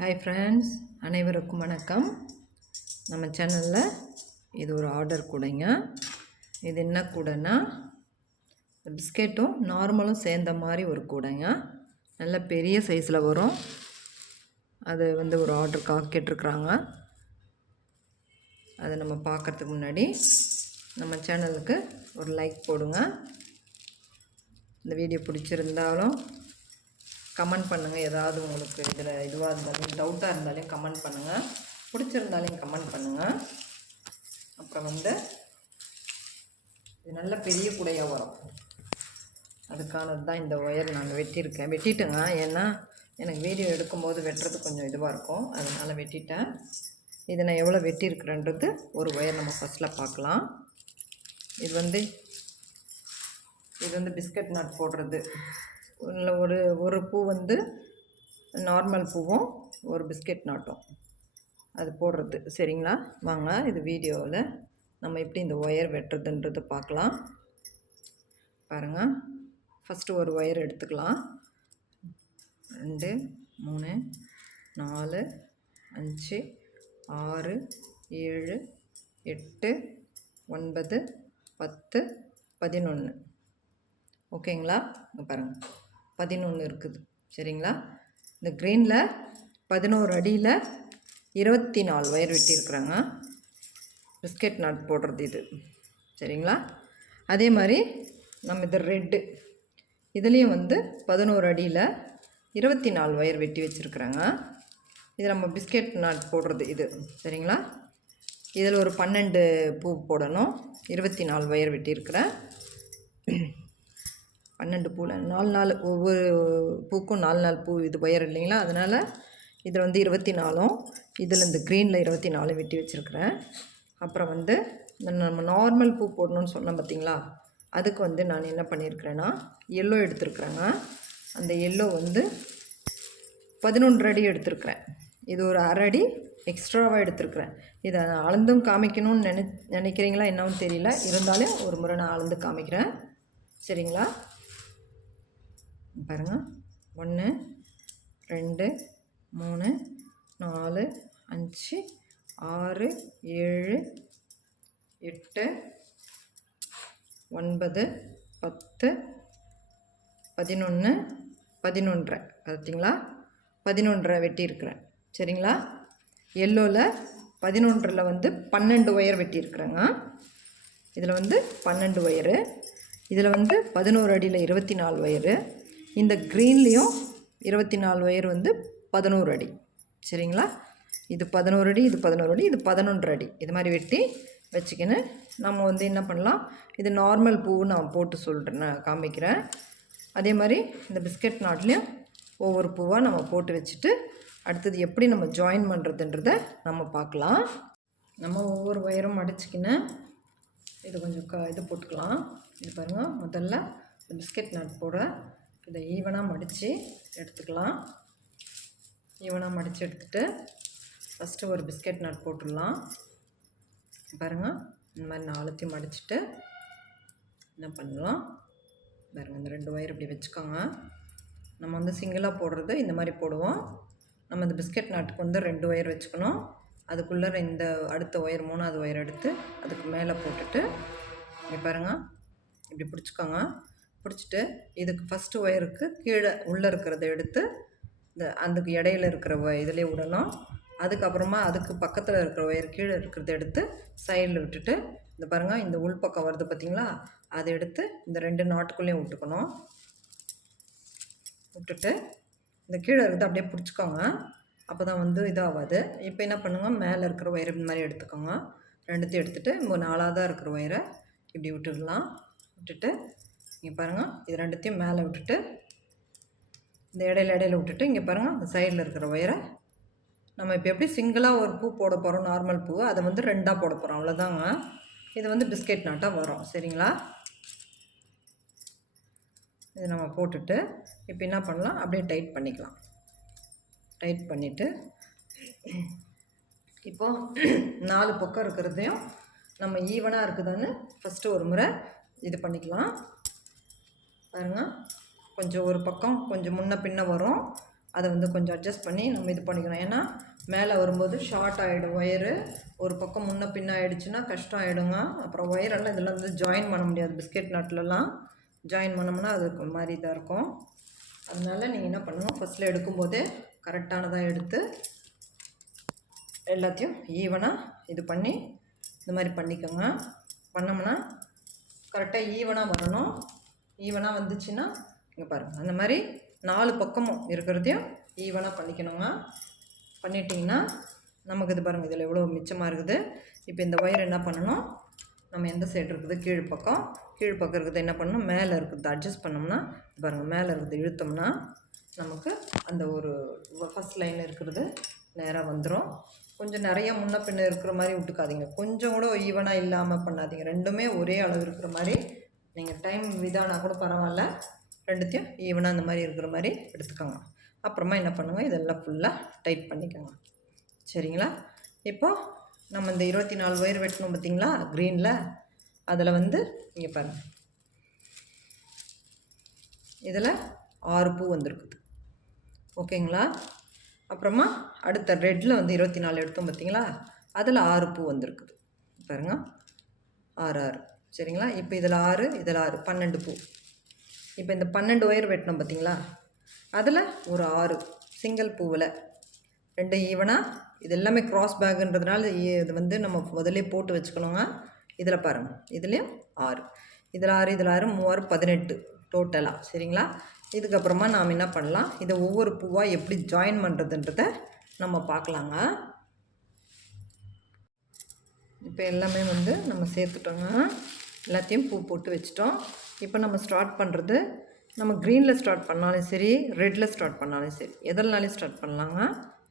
Hi friends, அனைவருக்கும் வணக்கம். நம்ம சேனலில் இது ஒரு ஆர்டர் கூடைங்க. இது என்ன கூடைன்னா பிஸ்கெட்டும் நார்மலும் சேர்ந்த மாதிரி ஒரு கூடைங்க. நல்ல பெரிய சைஸில் வரும். அது ஒரு ஆர்டருக்காக கேட்டிருக்குறாங்க. அதை நம்ம பார்க்குறதுக்கு முன்னாடி நம்ம சேனலுக்கு ஒரு லைக் போடுங்க. இந்த வீடியோ பிடிச்சிருந்தாலும் கமெண்ட் பண்ணுங்கள். ஏதாவது உங்களுக்கு இதில் இதுவாக இருந்தாலும் டவுட்டாக இருந்தாலும் கமெண்ட் பண்ணுங்கள். பிடிச்சிருந்தாலும் கமெண்ட் பண்ணுங்கள். அப்புறம் இது நல்ல பெரிய கூடையாக வரும். அதுக்கானது தான் இந்த ஒயர் நான் வெட்டிட்டேங்க. ஏன்னா எனக்கு வீடியோ எடுக்கும்போது வெட்டுறது கொஞ்சம் இதுவாக இருக்கும், அதனால் வெட்டிட்டேன். இதை நான் எவ்வளோ வெட்டியிருக்கிறேன்றது ஒரு ஒயர் நம்ம ஃபஸ்ட்டில் பார்க்கலாம். இது பிஸ்கட் நட் போடுறது. ஒரு பூ நார்மல் பூவும் ஒரு பிஸ்கெட் நாட்டும் அது போடுறது. சரிங்களா? வாங்க இது வீடியோவில் நம்ம எப்படி இந்த ஒயர் வெட்டுறதுன்றது பார்க்கலாம். பாருங்கள், ஃபஸ்ட்டு ஒரு ஒயர் எடுத்துக்கலாம். 2 3 4 5 6 7 8 9 10 11. ஓகேங்களா? பாருங்கள், 11 இருக்குது. சரிங்களா? இந்த க்ரீனில் 11 அடியில் 24 ஒயர் வெட்டியிருக்குறாங்க. பிஸ்கெட் நாட் போடுறது இது. சரிங்களா? அதே மாதிரி நம்ம இது ரெட்டு, இதுலேயும் 11 அடியில் 24 ஒயர் வெட்டி வச்சுருக்குறாங்க. இது நம்ம பிஸ்கெட் நாட் போடுறது இது. சரிங்களா? இதில் ஒரு 12 பூ போடணும். 24 ஒயர் வெட்டியிருக்கிறேன். 12 பூவில் 4 ஒவ்வொரு பூக்கும் 4 பூ இது ஒயர் இல்லைங்களா? அதனால் இதில் 24, இதில் இந்த க்ரீனில் 24 வெட்டி வச்சுருக்கிறேன். அப்புறம் நம்ம நார்மல் பூ போடணும்னு சொன்னேன் பார்த்திங்களா? அதுக்கு நான் என்ன பண்ணியிருக்கிறேன்னா எல்லோ எடுத்துருக்குறேங்க. அந்த எல்லோ 11 அடி எடுத்துருக்குறேன். இது ஒரு அரை அடி எக்ஸ்ட்ராவாக எடுத்துருக்குறேன். இதை நான் அளந்தும் காமிக்கணும்னு நினைக்கிறீங்களா என்னன்னு தெரியல, இருந்தாலும் ஒரு முறை நான் அளந்து காமிக்கிறேன். சரிங்களா? பாருங்கள், 1 2 3 4 5 6 7 8 9 10 11 11 பார்த்தீங்களா? 11 வெட்டியிருக்கிறேன். சரிங்களா? எல்லோவில் 11ல் 12 ஒயர் வெட்டியிருக்கிறேங்க. இதில் 12 ஒயரு, இதில் 11 அடியில் 24 ஒயரு, இந்த க்ரீன்லேயும் 24 ஒயர் 11 அடி. சரிங்களா? இது 11 அடி, இது 11 அடி, இது 11 அடி. இது மாதிரி வெட்டி வச்சுக்கின்னு நம்ம என்ன பண்ணலாம், இது நார்மல் பூ நான் போட்டு நான் காமிக்கிறேன். அதே மாதிரி இந்த பிஸ்கட் நாட்லேயும் ஒவ்வொரு பூவாக நம்ம போட்டு வச்சுட்டு அடுத்தது எப்படி நம்ம ஜாயின் பண்ணுறதுன்றதை நம்ம பார்க்கலாம். நம்ம ஒவ்வொரு ஒயரும் அடிச்சுக்கின்னு இது கொஞ்சம் இது போட்டுக்கலாம். இது பாருங்கள், முதல்ல இந்த பிஸ்கட் நட் போட இதை ஈவனாக மடித்து எடுத்துக்கலாம். ஈவனாக மடித்து எடுத்துகிட்டு ஃபஸ்ட்டு ஒரு பிஸ்கட் நட் போட்டுடலாம். பாருங்கள், இந்த மாதிரி 4த்தையும் மடிச்சுட்டு என்ன பண்ணலாம், பாருங்கள், இந்த 2 ஒயர் இப்படி வச்சுக்கோங்க. நம்ம சிங்கிளாக போடுறது இந்த மாதிரி போடுவோம். நம்ம இந்த பிஸ்கட் நட்டுக்கு 2 ஒயர் வச்சுக்கணும். அதுக்குள்ளே இந்த அடுத்த ஒயர் 3வது ஒயர் எடுத்து அதுக்கு மேலே போட்டுட்டு இங்கே பாருங்கள், இப்படி பிடிச்சிக்கோங்க. பிடிச்சிட்டு இதுக்கு ஃபஸ்ட்டு ஒயருக்கு கீழே உள்ளே இருக்கிறத எடுத்து அதுக்கு இடையில இருக்கிற இதிலே விடணும். அதுக்கப்புறமா அதுக்கு பக்கத்தில் இருக்கிற ஒயர் கீழே இருக்கிறத எடுத்து சைடில் விட்டுட்டு இந்த பாருங்கள், இந்த உள்பக்கம் வருது பார்த்திங்களா? அதை எடுத்து இந்த 2 நாட்டுக்குள்ளேயும் விட்டுக்கணும். விட்டுட்டு இந்த கீழே இருக்கிறத அப்படியே பிடிச்சிக்கோங்க. அப்போ தான் இதாகாது. இப்போ என்ன பண்ணுங்கள், மேலே இருக்கிற ஒயர் இந்த மாதிரி எடுத்துக்கோங்க. 2த்தையும் எடுத்துகிட்டு 4ஆவதாக இருக்கிற ஒயரை இப்படி விட்டுடலாம். விட்டுட்டு இங்கே பாருங்கள், இது 2த்தையும் மேலே விட்டுட்டு இந்த இடையில விட்டுட்டு இங்கே பாருங்கள், இந்த சைடில் இருக்கிற ஒயரை நம்ம இப்போ எப்படி சிங்கிளாக ஒரு பூ போட போகிறோம், நார்மல் பூ, அதை 2ஆக போட போகிறோம், அவ்வளோதாங்க. இது பிஸ்கெட் நாட்டாக வரும். சரிங்களா? இது நம்ம போட்டுட்டு இப்போ என்ன பண்ணலாம், அப்படியே டைட் பண்ணிக்கலாம். டைட் பண்ணிவிட்டு இப்போது 4 பக்கம் இருக்கிறதையும் நம்ம ஈவனாக இருக்குதான்னு ஃபஸ்ட்டு ஒரு முறை இது பண்ணிக்கலாம். பாருங்கள், கொஞ்சம் ஒரு பக்கம் கொஞ்சம் முன்ன பின்ன வரும். அதை வந்து கொஞ்சம் அட்ஜஸ்ட் பண்ணி நம்ம இது பண்ணிக்கணும். ஏன்னா மேலே வரும்போது ஷார்ட் ஆகிடும் ஒயரு, ஒரு பக்கம் முன்ன பின்ன ஆகிடுச்சுன்னா கஷ்டம் ஆகிடுங்க. அப்புறம் ஒயரெல்லாம் இதில் வந்து ஜாயின் பண்ண முடியாது. பிஸ்கெட் நட்லலாம் ஜாயின் பண்ணோம்னா அது ஒரு மாதிரி இதாக இருக்கும். அதனால் நீங்கள் என்ன பண்ணணும், ஃபஸ்ட்டில் எடுக்கும்போதே கரெக்டானதாக எடுத்து எல்லாத்தையும் ஈவனாக இது பண்ணி இந்த மாதிரி பண்ணிக்கோங்க. பண்ணோம்னா கரெக்டாக ஈவனாக வரணும். ஈவனாக வந்துச்சுன்னா இங்கே பாருங்கள், அந்த மாதிரி 4 பக்கமும் இருக்கிறதையும் ஈவனாக பண்ணிக்கணுங்க. பண்ணிட்டிங்கன்னா நமக்கு இது பாருங்கள், இதில் எவ்வளோ மிச்சமாக இருக்குது. இப்போ இந்த ஒயர் என்ன பண்ணணும், நம்ம எந்த சைடு இருக்குது கீழ்ப்பக்கம் இருக்கிறது என்ன பண்ணணும், மேலே இருக்கிறது அட்ஜஸ்ட் பண்ணோம்னா பாருங்கள், மேலே இருக்கிறது இழுத்தோம்னா நமக்கு அந்த ஒரு ஃபஸ்ட் லைன் இருக்கிறது நேராக வந்துடும். கொஞ்சம் நிறைய முன்ன பின்ன இருக்கிற மாதிரி விட்டுக்காதீங்க, கொஞ்சம் கூட ஈவனாக இல்லாமல் பண்ணாதீங்க. ரெண்டுமே ஒரே அளவு இருக்கிற மாதிரி நீங்கள் டைம் விதானா கூட பரவாயில்ல, ரெண்டுத்தையும் ஈவனாக அந்த மாதிரி இருக்கிற மாதிரி எடுத்துக்கோங்க. அப்புறமா என்ன பண்ணுங்கள், இதெல்லாம் ஃபுல்லாக டைட் பண்ணிக்கோங்க. சரிங்களா? இப்போது நம்ம இந்த 24 ஒயர் வெட்டணும் பார்த்திங்களா க்ரீனில், அதில் வந்து இங்கே பாருங்கள், இதில் 6 பூ வந்திருக்குது. ஓகேங்களா? அப்புறமா அடுத்த ரெட்டில் வந்து 24 எடுத்தோம் பார்த்திங்களா, அதில் 6 பூ வந்திருக்குது பாருங்கள், 6 6. சரிங்களா? இப்போ இதில் 6 இதில் 6 12 பூ. இப்போ இந்த 12 ஒயர் வெட்டணும் பார்த்திங்களா, அதில் ஒரு 6 சிங்கிள் பூவில் 2 ஈவனாக, இது எல்லாமே க்ராஸ் பேக்குன்றதுனால இது வந்து நம்ம முதல்ல போட்டு வச்சுக்கணுங்க. இதில் பாருங்கள், இதுலேயும் 6 இதில் 6 இதில் 6 3 18 டோட்டலாக. சரிங்களா? இதுக்கப்புறமா நாம் என்ன பண்ணலாம், இதை ஒவ்வொரு பூவாக எப்படி ஜாயின் பண்ணுறதுன்றத நம்ம பார்க்கலாங்க. இப்போ எல்லாமே வந்து நம்ம சேர்த்துட்டோங்க, எல்லாத்தையும் பூ போட்டு வச்சிட்டோம். இப்போ நம்ம ஸ்டார்ட் பண்ணுறது, நம்ம க்ரீனில் ஸ்டார்ட் பண்ணாலும் சரி, ரெட்டில் ஸ்டார்ட் பண்ணாலும் சரி, எதனாலையும் ஸ்டார்ட் பண்ணலாங்க.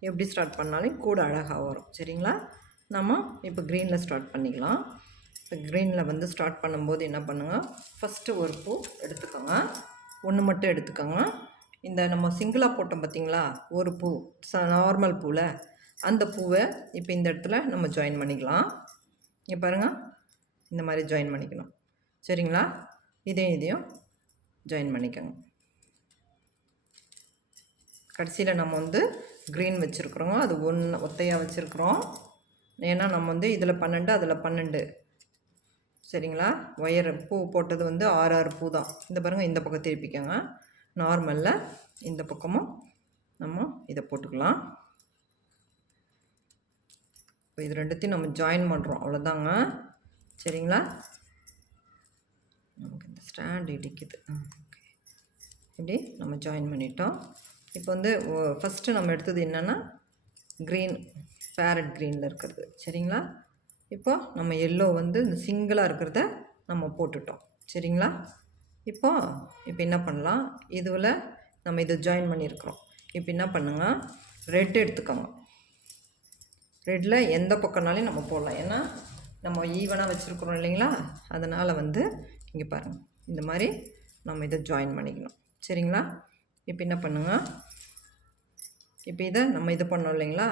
எப்படி ஸ்டார்ட் பண்ணாலும் கூட அழகாக வரும். சரிங்களா? நம்ம இப்போ க்ரீனில் ஸ்டார்ட் பண்ணிக்கலாம். இப்போ க்ரீனில் வந்து ஸ்டார்ட் பண்ணும்போது என்ன பண்ணுங்கள், ஃபஸ்ட்டு ஒரு பூ எடுத்துக்கோங்க, ஒன்று மட்டும் எடுத்துக்கோங்க. இந்த நம்ம சிங்கிளாக போட்டோம் பார்த்திங்களா ஒரு பூ, நார்மல் பூவில், அந்த பூவை இப்போ இந்த இடத்துல நம்ம ஜாயின் பண்ணிக்கலாம். இங்கே பாருங்கள், இந்த மாதிரி ஜாயின் பண்ணிக்கணும். சரிங்களா? இதையும் ஜாயின் பண்ணிக்கோங்க. கடைசியில் நம்ம வந்து க்ரீன் வச்சுருக்குறோங்க, அது ஒத்தையாக வச்சுருக்குறோம். ஏன்னா நம்ம வந்து இதில் 12 அதில் 12. சரிங்களா? ஒயர் பூ போட்டது வந்து 6 6 பூ தான். இந்த பாருங்கள், இந்த பக்கம் திருப்பிக்கோங்க. நார்மலில் இந்த பக்கமும் நம்ம இதை போட்டுக்கலாம். இப்போ இது ரெண்டுத்தையும் நம்ம ஜாயின் பண்ணுறோம், அவ்வளோதாங்க. சரிங்களா? நமக்கு இந்த ஸ்டாண்ட் இடிக்குது. ஓகே, இப்படி நம்ம ஜாயின் பண்ணிட்டோம். இப்போ வந்து ஃபஸ்ட்டு நம்ம எடுத்தது என்னென்னா க்ரீன், பேரட் க்ரீனில் இருக்கிறது. சரிங்களா? இப்போ நம்ம எல்லோ வந்து இந்த சிங்கிளாக இருக்கிறத நம்ம போட்டுட்டோம். சரிங்களா? இப்போ என்ன பண்ணலாம், இதுவில் நம்ம இதை ஜாயின் பண்ணியிருக்கிறோம். இப்போ என்ன பண்ணுங்க, ரெட் எடுத்துக்கோங்க. ரெட்டில் எந்த பக்கம்னாலையும் நம்ம போடலாம், ஏன்னா நம்ம ஈவனாக வச்சுருக்குறோம் இல்லைங்களா, அதனால் வந்து இங்கே பாருங்கள், இந்த மாதிரி நம்ம இதை ஜாயின் பண்ணிக்கணும். சரிங்களா? இப்போ என்ன பண்ணுங்க, இப்போ இதை நம்ம இது பண்ணோம் இல்லைங்களா,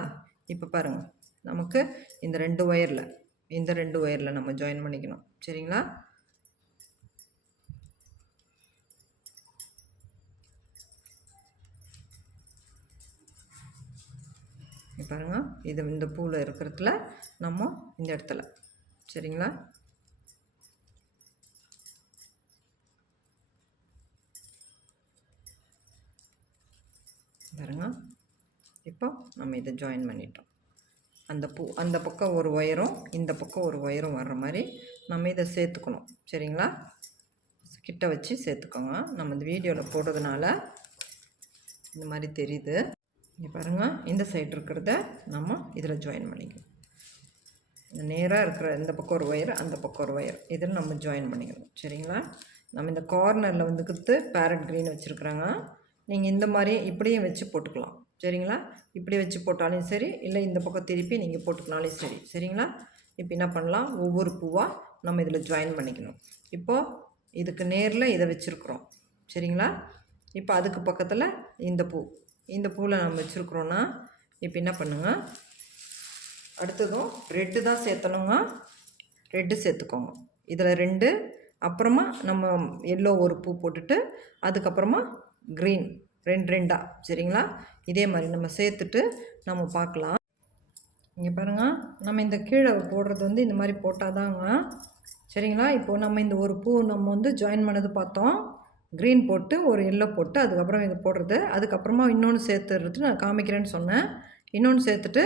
இப்போ பாருங்கள், நமக்கு இந்த 2 ஒயரில் நம்ம ஜாயின் பண்ணிக்கணும். சரிங்களா? பாருங்கள், இது இந்த பூவில் இருக்கிறதுல நம்ம இந்த இடத்துல. சரிங்களா? பாருங்க, இப்போ நம்ம இதை ஜாயின் பண்ணிட்டோம். அந்த பக்கம் ஒரு ஒயரும் இந்த பக்கம் ஒரு ஒயரும் வர்ற மாதிரி நம்ம இதை சேர்த்துக்கணும். சரிங்களா? கிட்ட வச்சு சேர்த்துக்கோங்க. நம்ம இந்த வீடியோவில் போடுறதுனால இந்த மாதிரி தெரியுது. இங்கே பாருங்கள், இந்த சைடு இருக்கிறத நம்ம இதில் ஜாயின் பண்ணிக்கணும். இந்த நேராக இருக்கிற இந்த பக்கம் ஒரு ஒயர், அந்த பக்கம் ஒரு ஒயர், இதில் நம்ம ஜாயின் பண்ணிக்கணும். சரிங்களா? நம்ம இந்த கார்னரில் வந்துக்கிட்டு பேரட் க்ரீன் வச்சுருக்குறாங்க. நீங்கள் இந்த மாதிரி இப்படியும் வச்சு போட்டுக்கலாம். சரிங்களா? இப்படி வச்சு போட்டாலும் சரி, இல்லை இந்த பக்கம் திருப்பி நீங்கள் போட்டுக்கினாலும் சரி. சரிங்களா? இப்போ என்ன பண்ணலாம், ஒவ்வொரு பூவாக நம்ம இதில் ஜாயின் பண்ணிக்கணும். இப்போது இதுக்கு நேரில் இதை வச்சுருக்குறோம். சரிங்களா? இப்போ அதுக்கு பக்கத்தில் இந்த பூவில் நம்ம வச்சுருக்குறோன்னா, இப்போ என்ன பண்ணுங்க, அடுத்ததும் ரெட்டு தான் சேர்த்தணுங்க. ரெட்டு சேர்த்துக்கோங்க. இதில் 2, அப்புறமா நம்ம எல்லோ ஒரு பூ போட்டுட்டு அதுக்கப்புறமா க்ரீன் ரெண்டாக. சரிங்களா? இதே மாதிரி நம்ம சேர்த்துட்டு நம்ம பார்க்கலாம். இங்கே பாருங்கள், நம்ம இந்த கீழே போடுறது வந்து இந்த மாதிரி போட்டால் தாங்க. சரிங்களா? இப்போது நம்ம இந்த ஒரு பூ நம்ம வந்து ஜாயின் பண்ணது பார்த்தோம். க்ரீன் போட்டு ஒரு எல்லோ போட்டு அதுக்கப்புறம் இது போடுறது. அதுக்கப்புறமா இன்னொன்று சேர்த்துறது நான் காமிக்கிறேன்னு சொன்னேன். இன்னொன்று சேர்த்துட்டு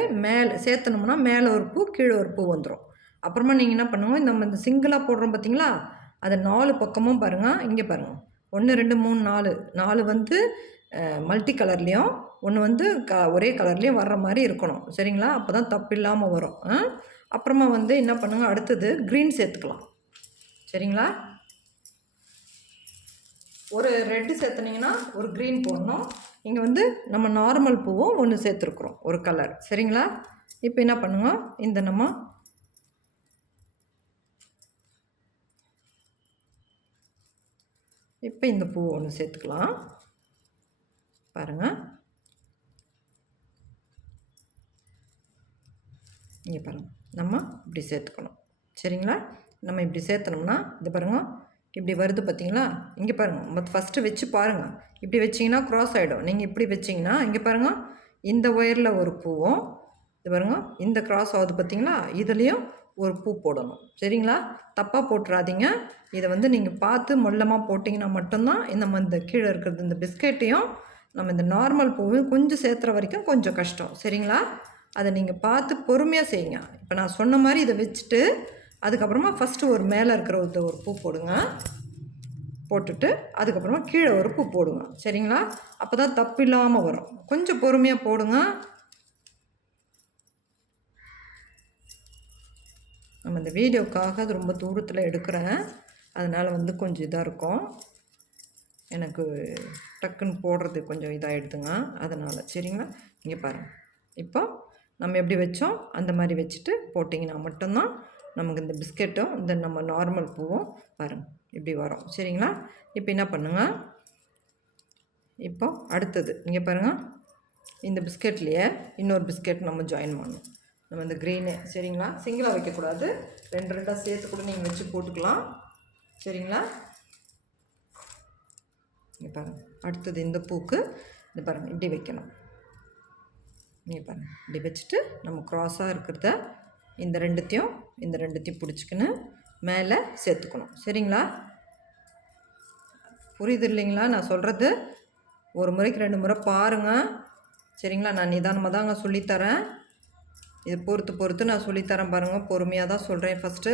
சேர்த்தனோம்னா மேலே ஒரு பூ கீழே ஒரு பூ வந்துடும். அப்புறமா நீங்கள் என்ன பண்ணுவோம், நம்ம இந்த சிங்கிளாக போடுறோம் பார்த்தீங்களா, அதை 4 பக்கமும் பாருங்கள். இங்கே பாருங்கள், 1 2 3 4 வந்து மல்டி கலர்லேயும், ஒன்று வந்து ஒரே கலர்லேயும் வர்ற மாதிரி இருக்கணும். சரிங்களா? அப்போ தான் தப்பு இல்லாமல் வரும். அப்புறமா வந்து என்ன பண்ணுங்கள், அடுத்தது க்ரீன் சேர்த்துக்கலாம். சரிங்களா? ஒரு ரெட்டு சேர்த்துனீங்கன்னா ஒரு க்ரீன் போடணும். இங்கே வந்து நம்ம நார்மல் பூவும் ஒன்று சேர்த்துருக்குறோம், ஒரு கலர். சரிங்களா? இப்போ என்ன பண்ணுங்க, இந்த நம்ம இப்போ இந்த பூ ஒன்று சேர்த்துக்கலாம். பாருங்கள், இங்கே பாருங்கள், நம்ம இப்படி சேர்த்துக்கணும். சரிங்களா? நம்ம இப்படி சேர்த்தனோம்னா இது பாருங்கள், இப்படி வருது பார்த்தீங்களா? இங்கே பாருங்கள், ஃபஸ்ட்டு வச்சு பாருங்கள். இப்படி வச்சிங்கன்னா க்ராஸ் ஆகிடும். நீங்கள் இப்படி வச்சிங்கன்னா இங்கே பாருங்கள், இந்த ஒயரில் ஒரு பூவும் இது பாருங்கள், இந்த க்ராஸ் ஆகுது பார்த்தீங்களா, இதுலேயும் ஒரு பூ போடணும். சரிங்களா? தப்பாக போட்டுறாதீங்க. இதை வந்து நீங்கள் பார்த்து மொல்லமாக போட்டிங்கன்னா மட்டும்தான் இந்த கீழே இருக்கிறது இந்த பிஸ்கெட்டையும் நம்ம இந்த நார்மல் பூவையும் கொஞ்சம் சேர்த்துற வரைக்கும் கொஞ்சம் கஷ்டம். சரிங்களா? அதை நீங்கள் பார்த்து பொறுமையாக செய்யுங்க. இப்போ நான் சொன்ன மாதிரி இதை வச்சுட்டு அதுக்கப்புறமா ஃபஸ்ட்டு ஒரு மேலே இருக்கிற ஒரு பூ போடுங்க. போட்டுட்டு அதுக்கப்புறமா கீழே ஒரு பூ போடுங்க. சரிங்களா? அப்போ தான் தப்பு இல்லாமல் வரும். கொஞ்சம் பொறுமையாக போடுங்க. நம்ம இந்த வீடியோக்காக அது ரொம்ப தூரத்தில் எடுக்கிறேன். அதனால் வந்து கொஞ்சம் இதாக இருக்கும். எனக்கு டக்குன்னு போடுறது கொஞ்சம் இதாகிடுதுங்க, அதனால். சரிங்களா? இங்கே பாருங்கள், இப்போ நம்ம எப்படி வச்சோம் அந்த மாதிரி வச்சுட்டு போட்டிங்கன்னா மட்டும்தான் நமக்கு இந்த பிஸ்கெட்டும் இந்த நம்ம நார்மல் பூவும் பாருங்கள் இப்படி வரும். சரிங்களா? இப்போ என்ன பண்ணுங்க, இப்போ அடுத்தது இங்கே பாருங்கள், இந்த பிஸ்கெட்லேயே இன்னொரு பிஸ்கெட் நம்ம ஜாயின் பண்ணணும். நம்ம இந்த க்ரீனு. சரிங்களா? சிங்கிளாக வைக்கக்கூடாது, ரெண்டாக சேர்த்து கூட நீங்கள் வச்சு போட்டுக்கலாம். சரிங்களா? இங்கே பாருங்கள், அடுத்தது இந்த பூக்கு இது பாருங்கள் இப்படி வைக்கணும். இங்கே பாருங்கள், இப்படி வச்சுட்டு நம்ம க்ராஸாக இருக்கிறத இந்த ரெண்டுத்தையும் பிடிச்சிக்கின்னு மேலே சேர்த்துக்கணும். சரிங்களா? புரியுது இல்லைங்களா நான் சொல்கிறது? ஒரு முறைக்கு 2 முறை பாருங்கள். சரிங்களா? நான் நிதானமாக தாங்க சொல்லித்தரேன். இது பொறுத்து நான் சொல்லித்தரேன் பாருங்கள். பொறுமையாக தான் சொல்கிறேன். ஃபஸ்ட்டு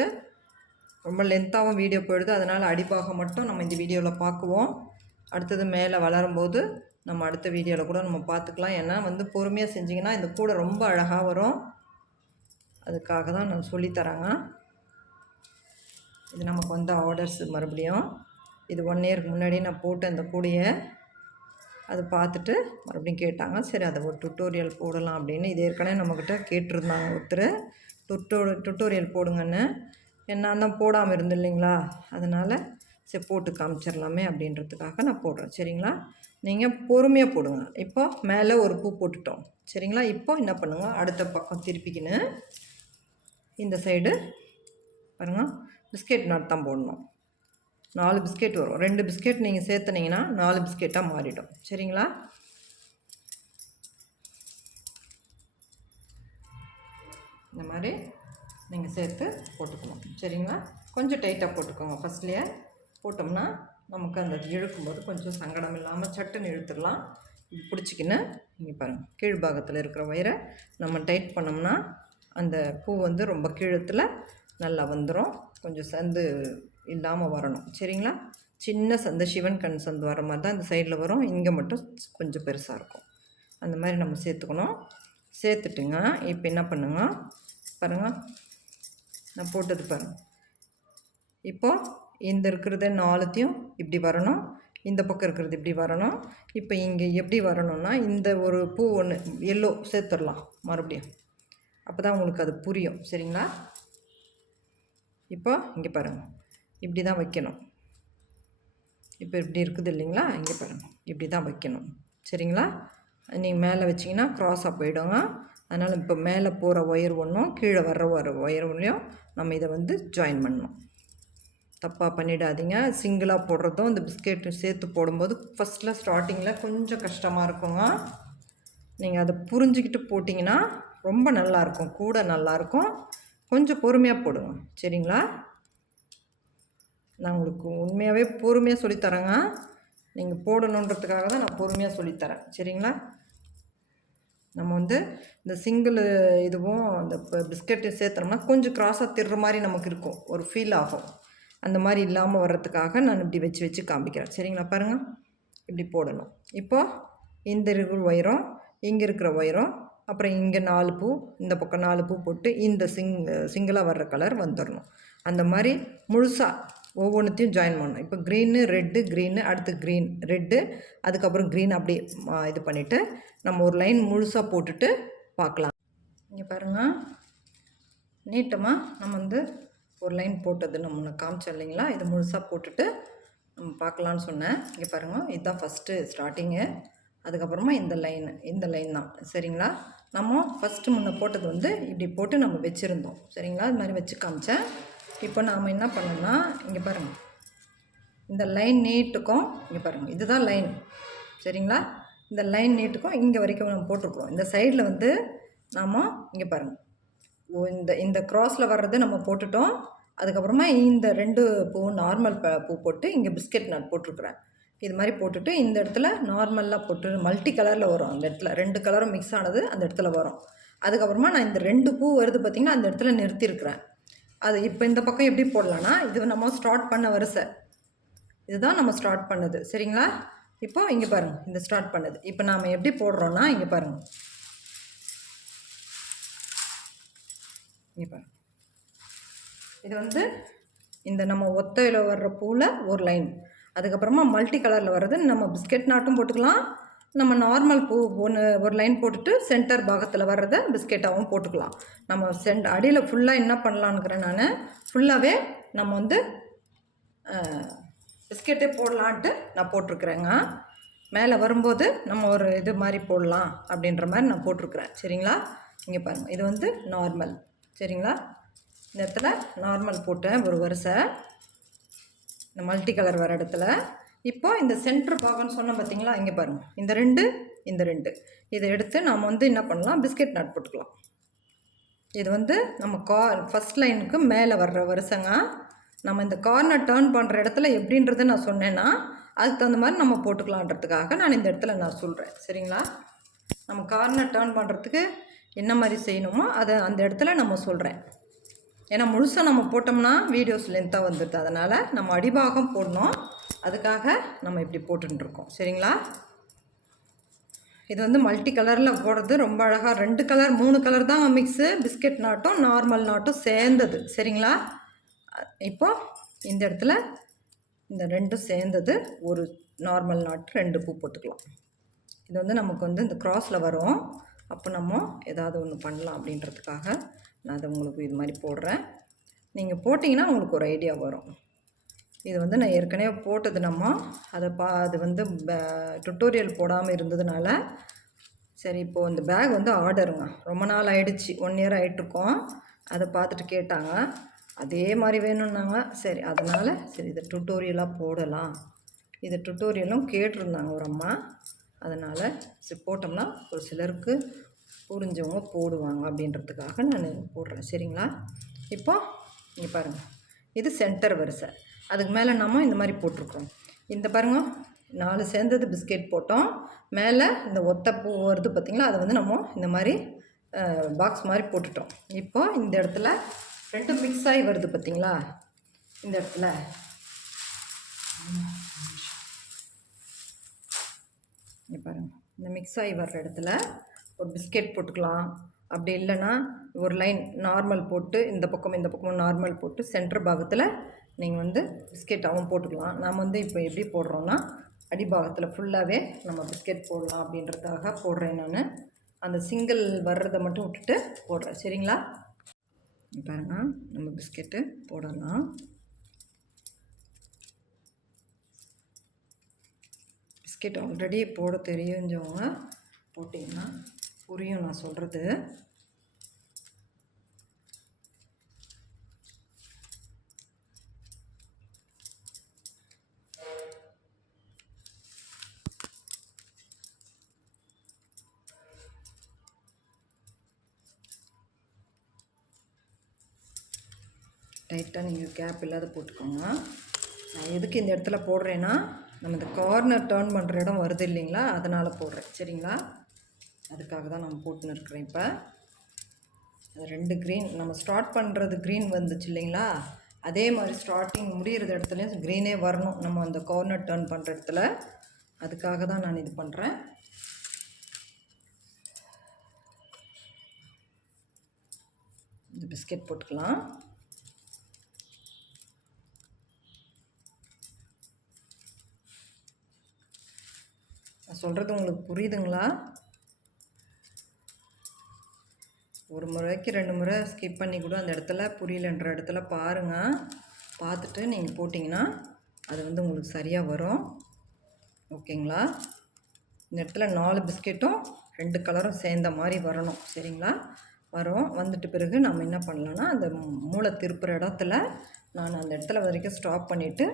ரொம்ப லென்த்தாகவும் வீடியோ போயிடுது, அதனால் அடிப்பாக மட்டும் நம்ம இந்த வீடியோவில் பார்க்குவோம். அடுத்தது மேலே வளரும்போது நம்ம அடுத்த வீடியோவில் கூட நம்ம பார்த்துக்கலாம். ஏன்னா வந்து பொறுமையாக செஞ்சிங்கன்னா இந்த கூடை ரொம்ப அழகாக வரும். அதுக்காக தான் நான் சொல்லித்தரேங்க. இது நமக்கு வந்து ஆர்டர்ஸ் மறுபடியும் இது 1 இயருக்கு முன்னாடி நான் போட்ட அந்த கூடையை அது பார்த்துட்டு மறுபடியும் கேட்டாங்க. சரி, அதை ஒரு டுட்டோரியல் போடலாம் அப்படின்னு. இது ஏற்கனவே நம்மக்கிட்ட கேட்டிருந்தாங்க ஒருத்தர் டுட்டோரியல் போடுங்கன்னு. நான் தான் போடாமல் இருந்தேன் இல்லைங்களா, அதனால் சரி போட்டு காமிச்சிடலாமே அப்படின்றதுக்காக நான் போடுறேன். சரிங்களா? நீங்கள் பொறுமையாக போடுங்க. இப்போ மேலே ஒரு பூ போட்டுட்டோம். சரிங்களா? இப்போ என்ன பண்ணுங்கள், அடுத்த பக்கம் திருப்பிக்கின்னு இந்த சைடு பாருங்கள், பிஸ்கெட் நட் தான் போடணும். 4 பிஸ்கெட் வரும். 2 பிஸ்கெட் நீங்கள் சேர்த்துனீங்கன்னா 4 பிஸ்கெட்டாக மாறிடும். சரிங்களா? இந்த மாதிரி நீங்கள் சேர்த்து போட்டுக்கணும். சரிங்களா? கொஞ்சம் டைட்டாக போட்டுக்கோங்க. ஃபஸ்ட்லேயே போட்டோம்னா நமக்கு அந்த இழுக்கும்போது கொஞ்சம் சங்கடம் இல்லாமல் சட்டுன்னு இழுத்துடலாம். இது பிடிச்சிக்கின்னு இங்கே பாருங்கள், கீழ்பாகத்தில் இருக்கிற வயரை நம்ம டைட் பண்ணோம்னா அந்த பூ வந்து ரொம்ப கீழத்தில் நல்லா வந்துடும். கொஞ்சம் சந்து இல்லாமல் வரணும். சரிங்களா? சின்ன சந்து, சிவன் கண் சந்து வர மாதிரி தான் இந்த சைடில் வரும். இங்கே மட்டும் கொஞ்சம் பெருசாக இருக்கும். அந்த மாதிரி நம்ம சேர்த்துக்கணும். சேர்த்துட்டுங்க இப்போ என்ன பண்ணுங்க பாருங்கள், நான் போட்டது பாருங்கள். இப்போது இந்த இருக்கிறத 4த்தையும் இப்படி வரணும், இந்த பக்கம் இருக்கிறது இப்படி வரணும். இப்போ இங்கே எப்படி வரணும்னா இந்த ஒரு பூ ஒன்று எல்லோ சேர்த்துடலாம் மறுபடியும். அப்போ தான் உங்களுக்கு அது புரியும். சரிங்களா? இப்போ இங்கே பாருங்கள், இப்படி தான் வைக்கணும். இப்போ இப்படி இருக்குது இல்லைங்களா, இங்கே பாருங்கள் இப்படி தான் வைக்கணும். சரிங்களா? நீங்கள் மேலே வச்சிங்கன்னா க்ராஸாக போயிடுங்க. அதனால் இப்போ மேலே போகிற ஒயர் ஒன்றும் கீழே வர்ற ஒயர் ஒன்றையும் நம்ம இதை வந்து ஜாயின் பண்ணணும். தப்பாக பண்ணிடாதீங்க. சிங்கிளாக போடுறதும் இந்த பிஸ்கெட்டு சேர்த்து போடும்போது ஃபஸ்ட்டில் ஸ்டார்டிங்கில் கொஞ்சம் கஷ்டமாக இருக்குங்க. நீங்கள் அதை புரிஞ்சுக்கிட்டு போட்டிங்கன்னா ரொம்ப நல்லாயிருக்கும், கூட நல்லாயிருக்கும். கொஞ்சம் பொறுமையாக போடுங்க, சரிங்களா? நான் உங்களுக்கு உண்மையாகவே பொறுமையாக சொல்லித்தரேங்க. நீங்கள் போடணுன்றதுக்காக தான் நான் பொறுமையாக சொல்லித்தரேன், சரிங்களா? நம்ம வந்து இந்த சிங்கிள் இதுவும் அந்த பிஸ்கெட்டு சேர்த்தோம்னா கொஞ்சம் க்ராஸாக திடுற மாதிரி நமக்கு இருக்கும், ஒரு ஃபீல் ஆகும். அந்த மாதிரி இல்லாமல் வர்றதுக்காக நான் இப்படி வச்சு வச்சு காமிக்கிறேன், சரிங்களா? பாருங்கள், இப்படி போடணும். இப்போது இந்த இருக்கிற ஒயரம், இங்கே இருக்கிற ஒயரம், அப்புறம் இங்கே 4 பூ, இந்த பக்கம் 4 பூ போட்டு இந்த சிங்கிளாக வர்ற கலர் வந்துடணும். அந்த மாதிரி முழுசாக ஒவ்வொன்றுத்தையும் ஜாயின் பண்ணணும். இப்போ க்ரீனு, ரெட்டு, க்ரீனு, அடுத்து க்ரீன், ரெட்டு, அதுக்கப்புறம் க்ரீன், அப்படியே இது பண்ணிவிட்டு நம்ம ஒரு லைன் முழுசாக போட்டுட்டு பார்க்கலாம். இங்கே பாருங்கள், நீட்டமாக நம்ம வந்து ஒரு லைன் போட்டது நம்ம காமிச்சோம் இல்லைங்களா? இது முழுசாக போட்டுட்டு நம்ம பார்க்கலான்னு சொன்னேன். இங்கே பாருங்கள், இதுதான் ஃபஸ்ட்டு ஸ்டார்டிங்கு. அதுக்கப்புறமா இந்த லைன் தான், சரிங்களா? நம்ம ஃபஸ்ட்டு முன்ன போட்டது வந்து இப்படி போட்டு நம்ம வச்சுருந்தோம், சரிங்களா? அது மாதிரி வச்சு காமிச்சேன். இப்போ நாம் என்ன பண்ணோம்னா, இங்கே பாருங்கள், இந்த லைன் நீட்டுக்கும், இங்கே பாருங்கள், இதுதான் லைன், சரிங்களா? இந்த லைன் நீட்டுக்கும் இங்கே வரைக்கும் நம்ம போட்டிருக்கிறோம். இந்த சைடில் வந்து நாம் இங்கே பாருங்கள், இந்த க்ராஸில் வர்றது நம்ம போட்டுட்டோம். அதுக்கப்புறமா இந்த 2 பூ நார்மல் பூ போட்டு இங்கே பிஸ்கெட் நட் போட்டிருக்குறேன். இது மாதிரி போட்டுட்டு இந்த இடத்துல நார்மலாக போட்டு மல்டி கலரில் வரும். அந்த இடத்துல 2 கலரும் மிக்ஸ் ஆனது அந்த இடத்துல வரும். அதுக்கப்புறமா நான் இந்த 2 பூ வருது பார்த்திங்கன்னா, அந்த இடத்துல நிறுத்தியிருக்கிறேன். அது இப்போ இந்த பக்கம் எப்படி போடலான்னா, இது நம்ம ஸ்டார்ட் பண்ண வரிசை, இதுதான் நம்ம ஸ்டார்ட் பண்ணது, சரிங்களா? இப்போ இங்கே பாருங்கள், இந்த ஸ்டார்ட் பண்ணது. இப்போ நாம் எப்படி போடுறோன்னா, இங்கே பாருங்கள், இங்கே பாருங்கள், இது வந்து இந்த நம்ம ஒத்தையில் வர்ற பூவில் ஒரு லைன், அதுக்கப்புறமா மல்டி கலரில் வர்றது நம்ம பிஸ்கெட் நாட்டும் போட்டுக்கலாம். நம்ம நார்மல் பூ ஒரு லைன் போட்டுட்டு சென்டர் பாகத்தில் வர்றதை பிஸ்கெட்டாகவும் போட்டுக்கலாம். நம்ம அடியில் ஃபுல்லாக என்ன பண்ணலான்னுக்கிறேன், நான் ஃபுல்லாகவே நம்ம வந்து பிஸ்கெட்டே போடலான்ட்டு நான் போட்டிருக்குறேங்க. மேலே வரும்போது நம்ம ஒரு இது மாதிரி போடலாம் அப்படின்ற மாதிரி நான் போட்டிருக்குறேன், சரிங்களா? இங்கே பாருங்கள், இது வந்து நார்மல், சரிங்களா? இந்த இடத்துல நார்மல் போட்டேன் ஒரு வரிசை, இந்த மல்டி கலர் வர இடத்துல. இப்போ இந்த சென்டர் பாகம்னு சொன்னோம் பார்த்தீங்களா? இங்கே பாருங்கள், இந்த 2 இதை எடுத்து நாம் வந்து என்ன பண்ணலாம், பிஸ்கெட் நட் போட்டுக்கலாம். இது வந்து நம்ம ஃபஸ்ட் லைனுக்கு மேலே வர்ற வரிசைங்க. நம்ம இந்த கார்னர் டேர்ன் பண்ணுற இடத்துல எப்படின்றத நான் சொன்னேன்னா, அதுக்கு தகுந்த மாதிரி நம்ம போட்டுக்கலான்றதுக்காக நான் இந்த இடத்துல நான் சொல்கிறேன், சரிங்களா? நம்ம கார்னர் டேர்ன் பண்ணுறதுக்கு என்ன மாதிரி செய்யணுமோ அதை அந்த இடத்துல நம்ம சொல்கிறேன். ஏன்னா முழுசாக நம்ம போட்டோம்னா வீடியோஸ் லென்த்தாக வந்துடுது, அதனால் நம்ம அடிபாகம் போடணும், அதுக்காக நம்ம இப்படி போட்டுருக்கோம், சரிங்களா? இது வந்து மல்டி கலரில் போடுறது ரொம்ப அழகாக 2 கலர் 3 கலர் தான் மிக்ஸு, பிஸ்கெட் நாட்டும் நார்மல் நாட்டும் சேர்ந்தது, சரிங்களா? இப்போது இந்த இடத்துல இந்த 2 சேர்ந்தது ஒரு நார்மல் நாட் 2 பூ போட்டுக்கலாம். இது வந்து நமக்கு வந்து இந்த க்ராஸில் வரும், அப்போ நம்ம ஏதாவது ஒன்று பண்ணலாம் அப்படின்றதுக்காக நான் அதை உங்களுக்கு இது மாதிரி போடுறேன். நீங்கள் போட்டிங்கன்னா உங்களுக்கு ஒரு ஐடியா வரும். இது வந்து நான் ஏற்கனவே போட்டது, நம்ம அது வந்து டுட்டோரியல் போடாமல் இருந்ததுனால சரி. இப்போது இந்த பேக் வந்து ஆர்டருங்க, ரொம்ப நாள் ஆகிடுச்சு, 1 இயர் ஆகிட்ருக்கோம். அதை பார்த்துட்டு கேட்டாங்க, அதே மாதிரி வேணும்னாங்க. சரி, அதனால் சரி இதை டுட்டோரியலாக போடலாம். இதை டுட்டோரியலும் கேட்டிருந்தாங்க ஒரு அம்மா, அதனால் சரி போட்டோம்னா ஒரு சிலருக்கு புரிஞ்சவங்க போடுவாங்க அப்படின்றதுக்காக நான் போடுறேன், சரிங்களா? இப்போ இங்கே பாருங்கள், இது சென்டர் வரிசை, அதுக்கு மேலே நம்ம இந்த மாதிரி போட்டிருக்கோம். இந்த பாருங்க, 4 சேர்ந்தது பிஸ்கெட் போட்டோம். மேலே இந்த ஒத்த பூ வருது பார்த்திங்களா, அதை வந்து நம்ம இந்த மாதிரி பாக்ஸ் மாதிரி போட்டுட்டோம். இப்போ இந்த இடத்துல 2 மிக்ஸ் ஆகி வருது பார்த்திங்களா, இந்த இடத்துல இங்கே பாருங்கள், இந்த மிக்ஸ் ஆகி வர்ற இடத்துல ஒரு பிஸ்கெட் போட்டுக்கலாம். அப்படி இல்லைன்னா ஒரு லைன் நார்மல் போட்டு இந்த பக்கம் நார்மல் போட்டு சென்டர் பாகத்தில் நீங்கள் வந்து பிஸ்கெட்டாகவும் போட்டுக்கலாம். நாம் வந்து இப்போ எப்படி போடுறோன்னா, அடிபாகத்தில் ஃபுல்லாகவே நம்ம பிஸ்கெட் போடலாம் அப்படின்றதுக்காக போடுறேன். நான் அந்த சிங்கிள் வர்றதை மட்டும் விட்டுட்டு போடுறேன், சரிங்களா? பாருங்கள், நம்ம பிஸ்கெட்டு போடலாம். பிஸ்கெட் ஆல்ரெடி போட தெரிஞ்சவங்க போட்டிங்கன்னா புரியும் நான் சொல்கிறது. லைட்டாக நீங்கள் கேப் இல்லாத போட்டுக்கோங்க. நான் எதுக்கு இந்த இடத்துல போடுறேன்னா, நம்ம இந்த கார்னர் டர்ன் பண்ணுற இடம் வருது இல்லைங்களா, அதனால் போடுறேன். சரிங்களா, அதுக்காக தான் நம்ம போட்டுன்னு இருக்கிறேன். இப்போ அது 2 க்ரீன் நம்ம ஸ்டார்ட் பண்ணுறது க்ரீன் வந்துச்சு இல்லைங்களா, அதே மாதிரி ஸ்டார்டிங் முடிகிற இடத்துலையும் க்ரீனே வரணும் நம்ம அந்த கார்னர் டர்ன் பண்ணுற இடத்துல. அதுக்காக தான் நான் இது பண்ணுறேன். இந்த பிஸ்கெட் போட்டுக்கலாம். நான் சொல்கிறது உங்களுக்கு புரியுதுங்களா? ஒரு முறைக்கு 2 முறை ஸ்கிப் பண்ணி கூட அந்த இடத்துல புரியலன்ற இடத்துல பாருங்கள். பார்த்துட்டு நீங்கள் போட்டிங்கன்னா அது வந்து உங்களுக்கு சரியாக வரும். ஓகேங்களா, இந்த இடத்துல 4 பிஸ்கெட்டும் 2 கலரும் சேர்ந்த மாதிரி வரணும். சரிங்களா, வரும். வந்துட்டு பிறகு நம்ம என்ன பண்ணலான்னா, அந்த மூளை திருப்புற இடத்துல நான் அந்த இடத்துல வரைக்கும் ஸ்டாப் பண்ணிவிட்டு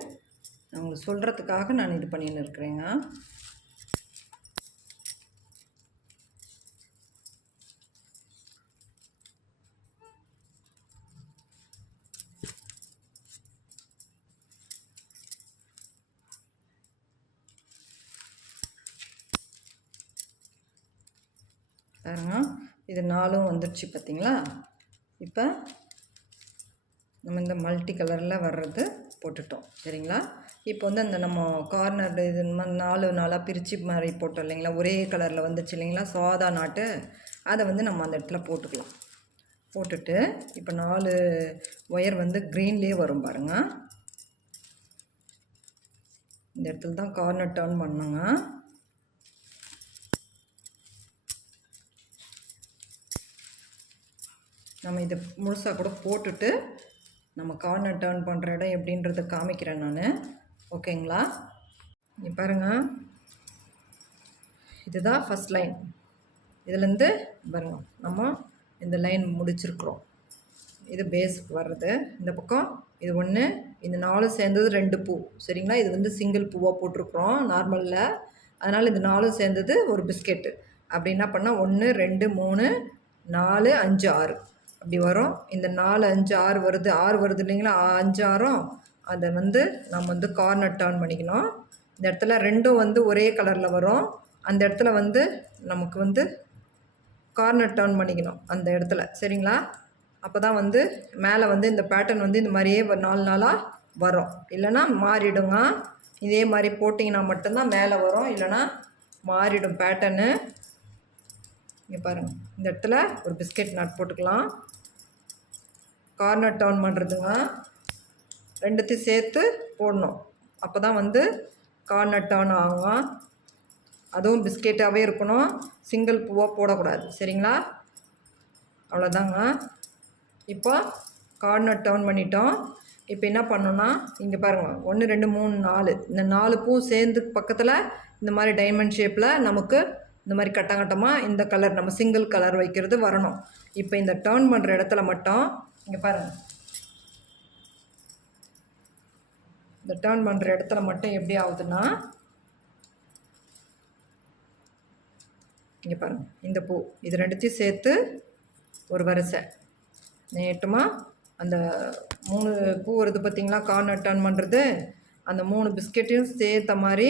உங்களுக்கு சொல்கிறதுக்காக நான் இது பண்ணின்னு இருக்கிறேங்க. பாருங்க, இது 4ம் வந்துடுச்சு பார்த்தீங்களா. இப்போ நம்ம இந்த மல்டி கலரில் வர்றது போட்டுட்டோம். சரிங்களா, இப்போ வந்து அந்த நம்ம கார்னர் இது மாதிரி 4 நாளாக பிரித்து மாதிரி போட்டோம் இல்லைங்களா, ஒரே கலரில் வந்துச்சு இல்லைங்களா சாதா நாட்டு, அதை வந்து நம்ம அந்த இடத்துல போட்டுக்கலாம். போட்டுட்டு இப்போ 4 ஒயர் வந்து க்ரீன்லேயே வரும் பாருங்கள். இந்த இடத்துல தான் கார்னர் டர்ன் பண்ணுங்க. நம்ம இதை முழுசாக கூட போட்டுட்டு நம்ம கார்னர் டர்ன் பண்ணுற இடம் எப்படின்றத காமிக்கிறேன் நான். ஓகேங்களா, இங்கே பாருங்கள், இதுதான் ஃபஸ்ட் லைன். இதுலேருந்து பாருங்கள் நம்ம இந்த லைன் முடிச்சிருக்கிறோம். இது பேஸுக்கு வர்றது. இந்த பக்கம் இது 1, இந்த 4 சேர்ந்தது 2 பூ. சரிங்களா, இது வந்து சிங்கிள் பூவாக போட்டிருக்குறோம் நார்மலில். அதனால் இது 4 சேர்ந்தது ஒரு பிஸ்கெட்டு. அப்படி என்ன பண்ணால் 1 2 3 4 5 6 அப்படி வரும். இந்த 4 5 6 வருது, 6 வருது இல்லைங்களா, 5 6ம் அதை வந்து நம்ம வந்து கார்னர் டர்ன் பண்ணிக்கணும். இந்த இடத்துல 2ம் வந்து ஒரே கலரில் வரும். அந்த இடத்துல வந்து நமக்கு வந்து கார்னர் டர்ன் பண்ணிக்கணும் அந்த இடத்துல. சரிங்களா, அப்போ தான் வந்து மேலே வந்து இந்த பேட்டர்ன் வந்து இந்த மாதிரியே 4 நாளாக வரும். இல்லைனா மாறிடுங்க. இதே மாதிரி போட்டிங்கன்னா மட்டும்தான் மேலே வரும், இல்லைனா மாறிடும் பேட்டர்னு. இங்கே பாருங்கள், இந்த இடத்துல ஒரு பிஸ்கெட் நட் போட்டுக்கலாம். கார்னர் டர்ன் பண்ணுறதுங்க, 2த்தையும் சேர்த்து போடணும். அப்போ தான் வந்து கார்னர் டர்ன் ஆகும். அதுவும் பிஸ்கெட்டாகவே இருக்கணும், சிங்கிள் பூவாக போடக்கூடாது. சரிங்களா, அவ்வளோதாங்க. இப்போ கார்னர் டர்ன் பண்ணிட்டோம். இப்போ என்ன பண்ணோன்னா, இங்கே பாருங்கள் 1 2 3 4 இந்த 4 பூ சேர்ந்து பக்கத்தில் இந்த மாதிரி டைமண்ட் ஷேப்பில் நமக்கு இந்த மாதிரி கட்டமாக இந்த கலர் நம்ம சிங்கிள் கலர் வைக்கிறது வரணும். இப்போ இந்த டர்ன் பண்ணுற இடத்துல மட்டும் இங்கே பாருங்கள், இந்த டர்ன் பண்ணுற இடத்துல மட்டும் எப்படி ஆகுதுன்னா, இங்கே பாருங்கள், இந்த பூ இது 2த்தையும் சேர்த்து ஒரு வரிசை நேட்டமாக அந்த 3 பூ வருது பார்த்திங்களா கார்னர் டர்ன் பண்ணுறது, அந்த 3 பிஸ்கெட்டையும் சேர்த்த மாதிரி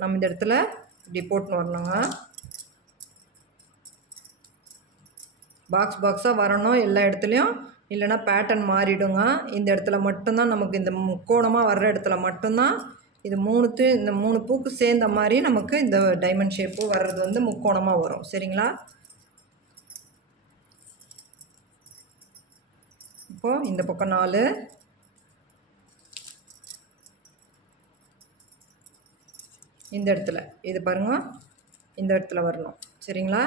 நம்ம இந்த இடத்துல இப்படி போட்டுன்னு வரணுங்க. பாக்ஸ் பாக்ஸாக வரணும் எல்லா இடத்துலையும், இல்லைனா பேட்டர்ன் மாறிடுங்க. இந்த இடத்துல மட்டும்தான் நமக்கு இந்த முக்கோணமாக வர்ற இடத்துல மட்டும்தான் இது 3த்தையும் இந்த 3 பூக்கு சேர்ந்த மாதிரி நமக்கு இந்த டைமண்ட் ஷேப்பு வர்றது வந்து முக்கோணமாக வரும். சரிங்களா, இப்போது இந்த பக்கம் 4, இந்த இடத்துல இது பாருங்கள், இந்த இடத்துல வரணும். சரிங்களா,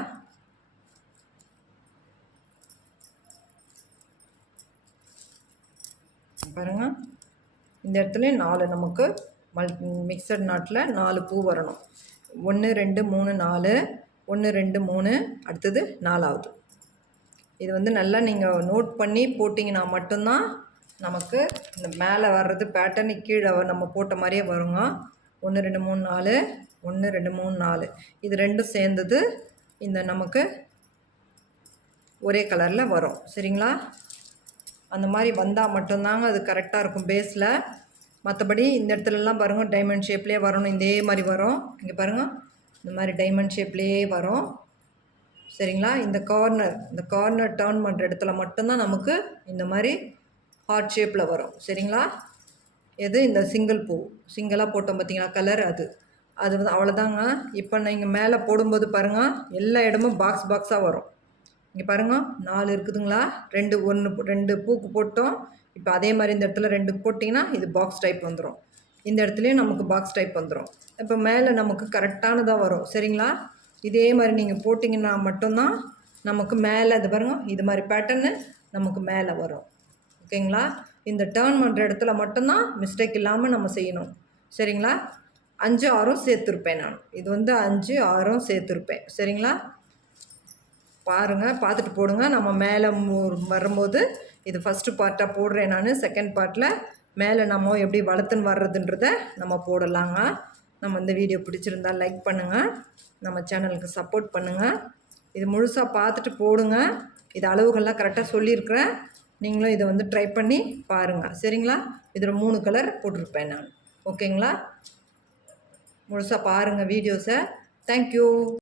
பாருங்கள், இந்த இடத்துல 4 நமக்கு மிக்சட் நாட்டில் 4 பூ வரணும். 1 2 3 4 1 2 3 அடுத்தது 4ஆவது. இது வந்து நல்லா நீங்கள் நோட் பண்ணி போட்டிங்கன்னா மட்டும்தான் நமக்கு இந்த மேலே வர்றது பேட்டர்னு கீழே நம்ம போட்ட மாதிரியே வருங்க. 1 2 3 4 1 2 3 4 இது 2ம் சேர்ந்தது இந்த நமக்கு ஒரே கலரில் வரும். சரிங்களா, அந்த மாதிரி வந்தால் மட்டும்தாங்க அது கரெக்டாக இருக்கும் பேஸில். மற்றபடி இந்த இடத்துலலாம் பாருங்கள் டைமண்ட் ஷேப்லேயே வரணும், இதே மாதிரி வரும். இங்கே பாருங்கள் இந்த மாதிரி டைமண்ட் ஷேப்லேயே வரும். சரிங்களா? இந்த கார்னர் டர்ன் பண்ணுற இடத்துல மட்டும்தான் நமக்கு இந்த மாதிரி ஹார்ட் ஷேப்பில் வரும். சரிங்களா? எது இந்த சிங்கிள் பூ சிங்கிளாக போட்டோம் பார்த்தீங்களா கலர், அது வந்து அவ்வளோதாங்க. இப்போ நீங்கள் மேலே போடும்போது பாருங்கள் எல்லா இடமும் பாக்ஸாக வரும். இங்கே பாருங்கள் 4 இருக்குதுங்களா, 2 பூக்கு போட்டோம். இப்போ அதே மாதிரி இந்த இடத்துல 2 போட்டிங்கன்னா இது பாக்ஸ் டைப் வந்துடும். இந்த இடத்துலையும் நமக்கு பாக்ஸ் டைப் வந்துடும். இப்போ மேலே நமக்கு கரெக்டானதாக வரும். சரிங்களா? இதே மாதிரி நீங்கள் போட்டிங்கன்னா மட்டும்தான் நமக்கு மேலே இது பாருங்கள் இது மாதிரி பேட்டர்னு நமக்கு மேலே வரும். ஓகேங்களா? இந்த டர்ன் பண்ணுற இடத்துல மட்டும்தான் மிஸ்டேக் இல்லாமல் நம்ம செய்யணும். சரிங்களா? 5 6 சேர்த்துருப்பேன் நான். இது வந்து 5 6 சேர்த்துருப்பேன். சரிங்களா? பாருங்கள், பார்த்துட்டு போடுங்க. நம்ம மேலே வரும்போது இது ஃபஸ்ட்டு பார்ட்டாக போடுறேன் நான். செகண்ட் பார்ட்டில் மேலே நம்ம எப்படி வளர்த்துன்னு வர்றதுன்றதை நம்ம போடலாங்க. நம்ம இந்த வீடியோ பிடிச்சிருந்தால் லைக் பண்ணுங்கள், நம்ம சேனலுக்கு சப்போர்ட் பண்ணுங்கள். இது முழுசாக பார்த்துட்டு போடுங்க. இது அளவுகள்லாம் கரெக்டாக சொல்லியிருக்கிறேன். நீங்களும் இதை வந்து ட்ரை பண்ணி பாருங்கள். சரிங்களா? இதில் 3 கலர் போட்டிருப்பேன் நான். ஓகேங்களா? முழுசாக பாருங்கள் வீடியோஸை. தேங்க்யூ.